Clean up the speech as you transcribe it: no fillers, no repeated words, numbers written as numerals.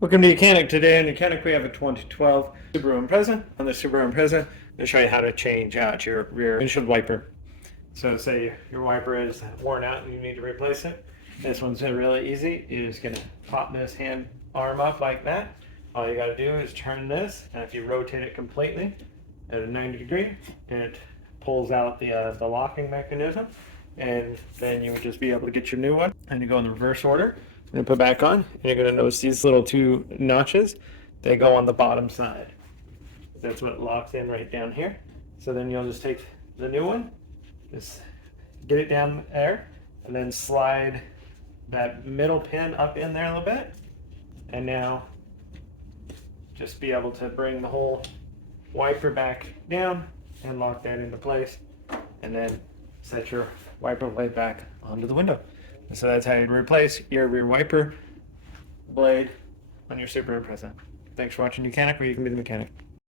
Welcome to YOUCANIC. Today on YOUCANIC we have a 2012 Subaru Impreza. On the Subaru Impreza, I'm going to show you how to change out your rear windshield wiper. So say your wiper is worn out and you need to replace it. This one's really easy. You're just going to pop this arm up like that. All you got to do is turn this, and if you rotate it completely at a 90 degree, it pulls out the locking mechanism, and then you would just be able to get your new one. And you go in the reverse order and put back on, and you're going to notice these little two notches. They go on the bottom side. That's what locks in right down here. So then you'll just take the new one, just get it down there, and then slide that middle pin up in there a little bit, and now just be able to bring the whole wiper back down and lock that into place, and then set your wiper blade back onto the window. And so that's how you replace your rear wiper blade on your Subaru Impreza. Thanks for watching YOUCANIC, where you can be the mechanic.